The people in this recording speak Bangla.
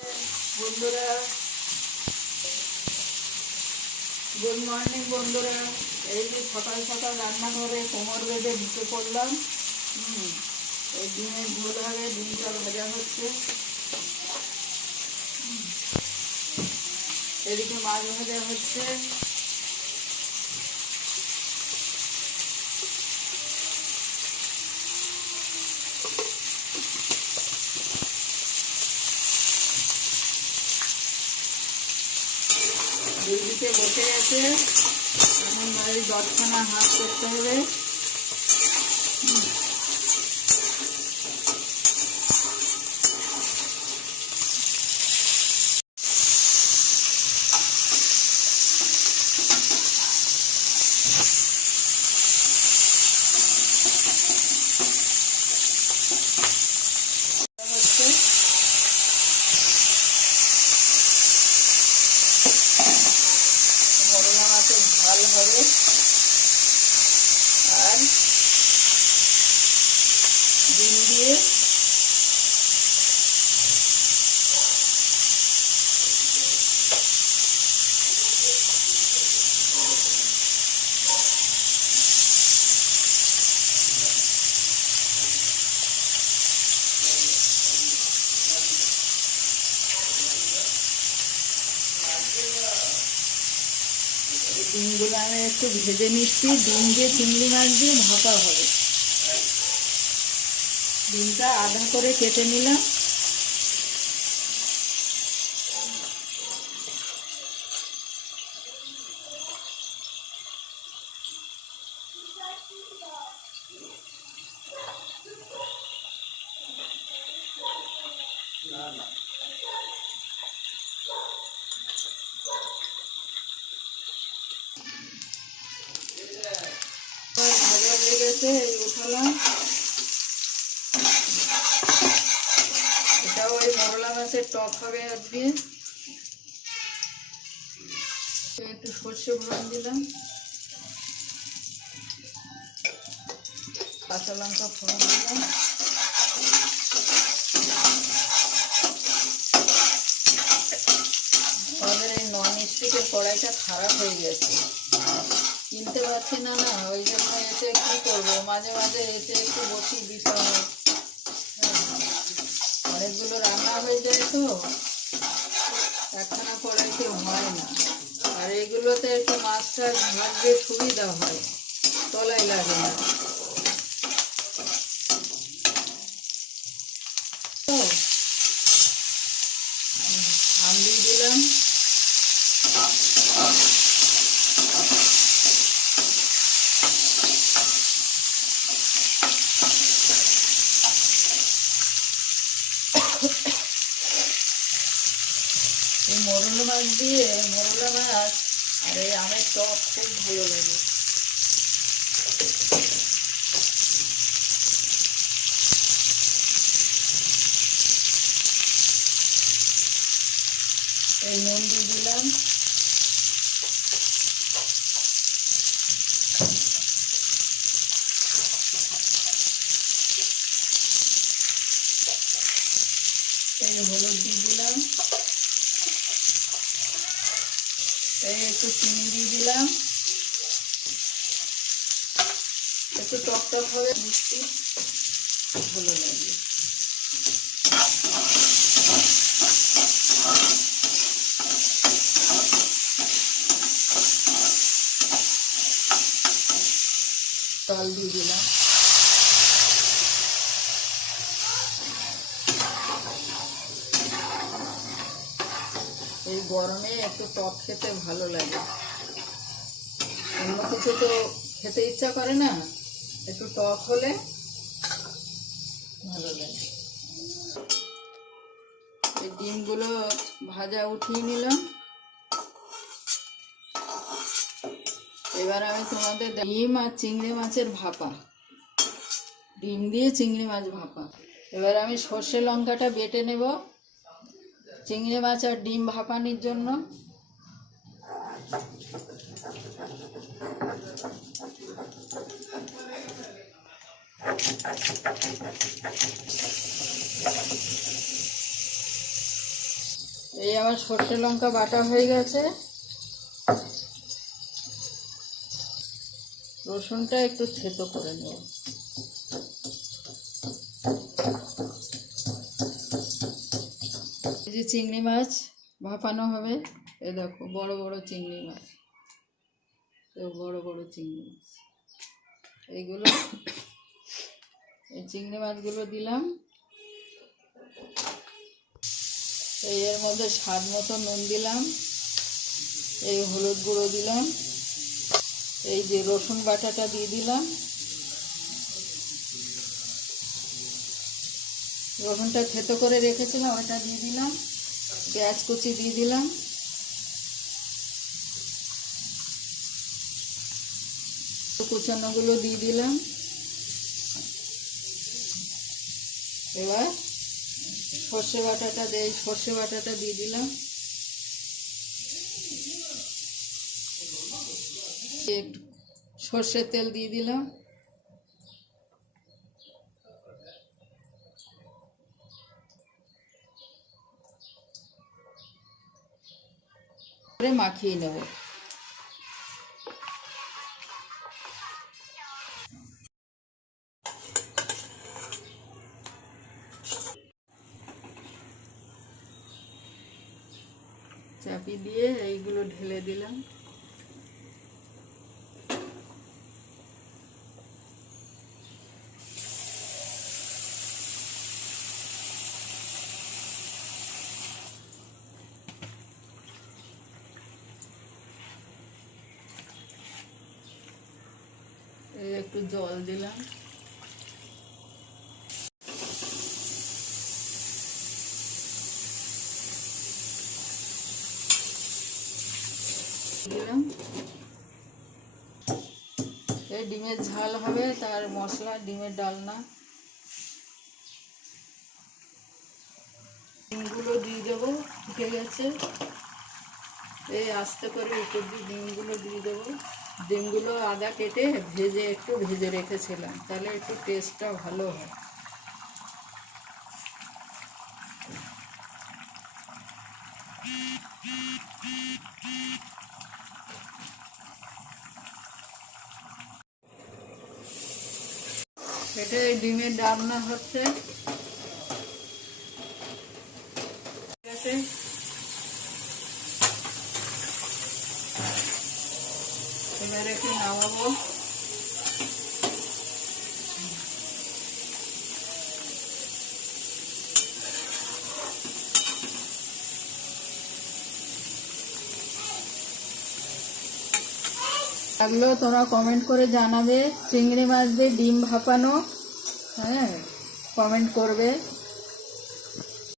বন্ধুরা, গুড মর্নিং বন্ধুরা। এই যে সকাল সকাল রান্নাঘরে কোমর বেঁধে ঢুকে পড়লাম। এই ডিমের ঝোল হবে, ডিমটা ভাজা হচ্ছে। এদিকে মাছ ভাজা হচ্ছে। দুই দিকে বসে গেছে, এখন বাড়ি 10খানা হাত করতে হবে। করলা মাছের ঝাল হবে আর ডিম দিয়ে ডিমগুলো আমি একটু ভেজে নিচ্ছি। ডিম দিয়ে চিংড়ি মাছ দিয়ে ভাপা হবে। ডিমটা আধা করে কেটে নিলাম। ভাজা হয়ে গেছে, এই উঠালাম। এটাও ওই করলা মাছের টক হবে আজকে। একটু সর্ষে ফোড়ন দিলাম, কাঁচা লঙ্কা ফোড়ন দিলাম। আমাদের এই নন স্টিকের কড়াইটা খারাপ হয়ে গেছে, কিনতে পারছি না। ওই জন্য এসে কি করবো, মাঝে মাঝে এসে একটু বসি দিতে হয়। অনেকগুলো রান্না হয়ে যায় তো, একখানা কড়াইতে হয় না। আর এগুলোতে একটু মাছটা ভাজতে সুবিধা হয়, তলাই লাগে না। তো আম দিয়ে দিলাম। এই মোরলা মাছ দিয়ে, মোরলা মাছ আর এই আমের টক খুব ভালো লাগে। এই নুন দিয়ে দিলাম। এই হলুদ দিয়ে দিলাম। এই একটু চিনি দিয়ে দিলাম। একটু টক টক হবে, মিষ্টি ভালো লাগে। জল দিয়ে দিলাম। এই গরমে একটু টক খেতে ভালো লাগে, অন্য কিছু তো খেতে ইচ্ছা করে না, একটু টক হলে ভালো লাগে। এই ডিমগুলো ভাজা উঠিয়ে নিলাম। এবার আমি তোমাদের ডিম আর চিংড়ি মাছের ভাপা, ডিম দিয়ে চিংড়ি মাছ ভাপা। এবার আমি সর্ষে লঙ্কাটা বেটে নেব চিংড়ি মাছ আর ডিম ভাপানির জন্য। এই আমার সর্ষে লঙ্কা বাটা হয়ে গেছে। রসুনটা একটু থেতো করে নেব। এই যে চিংড়ি মাছ ভাপানো হবে, এই দেখো বড় বড় চিংড়ি মাছ, বড় বড় চিংড়ি মাছ এইগুলো, এই চিংড়ি মাছগুলো দিলাম। এই এর মধ্যে স্বাদ মতো নুন দিলাম, এই হলুদ গুঁড়ো দিলাম, এই যে রসুন বাটাটা দিয়ে দিলাম, রসুনটা থেতো করে রেখেছিলাম ওটা দিয়ে দিলাম, পেঁয়াজ কুচি দিয়ে দিলাম, কুচানোগুলো দিয়ে দিলাম। এবার সর্ষে বাটাটা দিয়ে দিলাম, একটু সর্ষের তেল দিয়ে দিলাম, করে মাখিয়ে নেব। চাপি দিয়ে এইগুলো ঢেলে দিলাম। একটু জল দিলাম, এই ডিমের ঝাল হবে, তার মশলা ডিমের ডালনা। ডিমগুলো দিয়ে দেবো, ফুটে গেছে। এই আস্তে করে উপর দিয়ে ডিমগুলো দিয়ে দেবো। ডিমগুলো আদা কেটে একটু ভেজে রেখেছিলাম, তাহলে একটু টেস্টটা ভালো হয়। এটা ডিমের ডালনা হচ্ছে। এবার একটু নামাবো। লাগলো তোমরা কমেন্ট করে জানাবে। চিংড়ি মাছ দিয়ে ডিম ভাপানো, হ্যাঁ, কমেন্ট করবে।